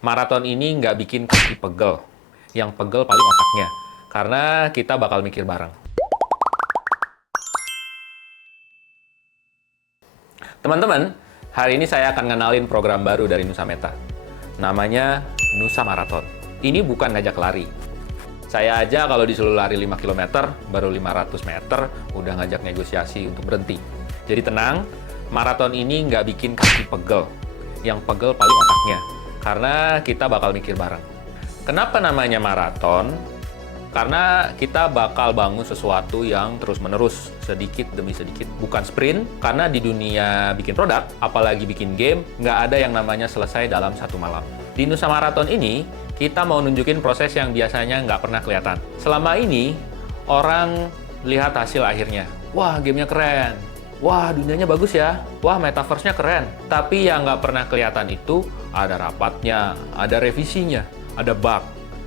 Maraton ini nggak bikin kaki pegel. Yang pegel paling otaknya. Karena kita bakal mikir bareng. Teman-teman, hari ini saya akan ngenalin program baru dari Nusa Meta. Namanya Nusa Maraton. Ini bukan ngajak lari. Saya aja kalau disuruh lari 5 km, baru 500 meter, udah ngajak negosiasi untuk berhenti. Jadi tenang, maraton ini nggak bikin kaki pegel. Yang pegel paling otaknya. Karena kita bakal mikir bareng. Kenapa namanya maraton? Karena kita bakal bangun sesuatu yang terus-menerus, sedikit demi sedikit. Bukan sprint, karena di dunia bikin produk, apalagi bikin game, nggak ada yang namanya selesai dalam satu malam. Di Nusa Maraton ini, kita mau nunjukin proses yang biasanya nggak pernah kelihatan. Selama ini, orang lihat hasil akhirnya. Wah, gamenya keren. Wah, dunianya bagus ya. Wah, metaverse-nya keren. Tapi yang nggak pernah kelihatan itu, ada rapatnya, ada revisinya, ada bug,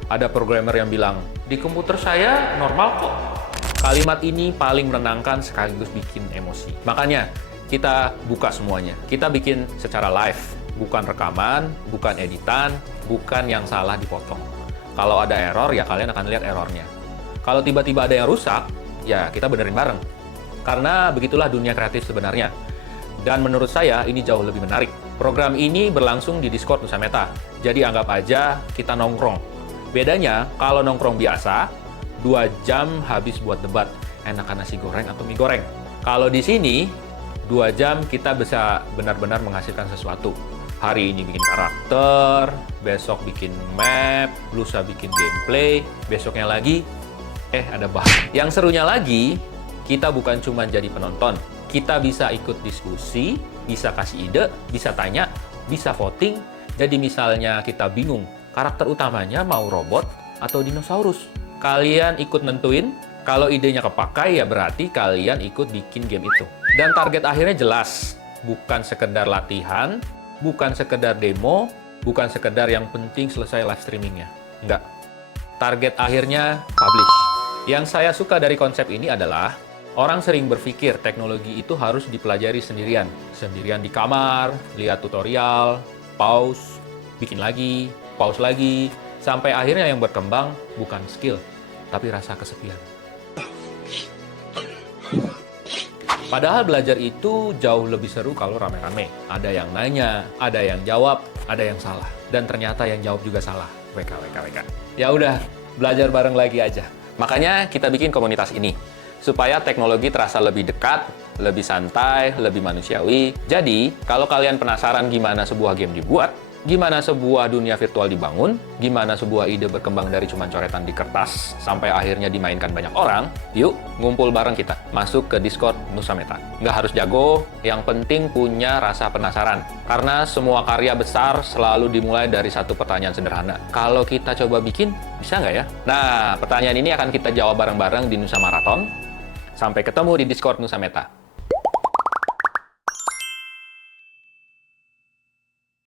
ada programmer yang bilang, di komputer saya normal kok. Kalimat ini paling menenangkan sekaligus bikin emosi. Makanya, kita buka semuanya. Kita bikin secara live. Bukan rekaman, bukan editan, bukan yang salah dipotong. Kalau ada error, ya kalian akan lihat errornya. Kalau tiba-tiba ada yang rusak, ya kita benerin bareng. Karena begitulah dunia kreatif sebenarnya. Dan menurut saya, ini jauh lebih menarik. Program ini berlangsung di Discord Nusa Meta. Jadi anggap aja kita nongkrong. Bedanya, kalau nongkrong biasa, 2 jam habis buat debat. Enakan nasi goreng atau mie goreng. Kalau di sini, 2 jam kita bisa benar-benar menghasilkan sesuatu. Hari ini bikin karakter, besok bikin map, lusa bikin gameplay, besoknya lagi, ada bahan. Yang serunya lagi, kita bukan cuma jadi penonton. Kita bisa ikut diskusi, bisa kasih ide, bisa tanya, bisa voting. Jadi misalnya kita bingung, karakter utamanya mau robot atau dinosaurus. Kalian ikut nentuin, kalau idenya kepakai ya berarti kalian ikut bikin game itu. Dan target akhirnya jelas, bukan sekedar latihan, bukan sekedar demo, bukan sekedar yang penting selesai live streamingnya. Enggak. Target akhirnya publish. Yang saya suka dari konsep ini adalah, orang sering berpikir teknologi itu harus dipelajari sendirian. Sendirian di kamar, lihat tutorial, pause, bikin lagi, pause lagi, sampai akhirnya yang berkembang bukan skill, tapi rasa kesepian. Padahal belajar itu jauh lebih seru kalau rame-rame. Ada yang nanya, ada yang jawab, ada yang salah. Dan ternyata yang jawab juga salah. WK. Ya udah, belajar bareng lagi aja. Makanya kita bikin komunitas ini. Supaya teknologi terasa lebih dekat, lebih santai, lebih manusiawi. Jadi, kalau kalian penasaran gimana sebuah game dibuat, gimana sebuah dunia virtual dibangun, gimana sebuah ide berkembang dari cuma coretan di kertas sampai akhirnya dimainkan banyak orang, yuk ngumpul bareng kita, masuk ke Discord Nusa Meta. Nggak harus jago, yang penting punya rasa penasaran. Karena semua karya besar selalu dimulai dari satu pertanyaan sederhana. Kalau kita coba bikin, bisa nggak ya? Nah, pertanyaan ini akan kita jawab bareng-bareng di Nusa Maraton. Sampai ketemu di Discord Nusa Meta.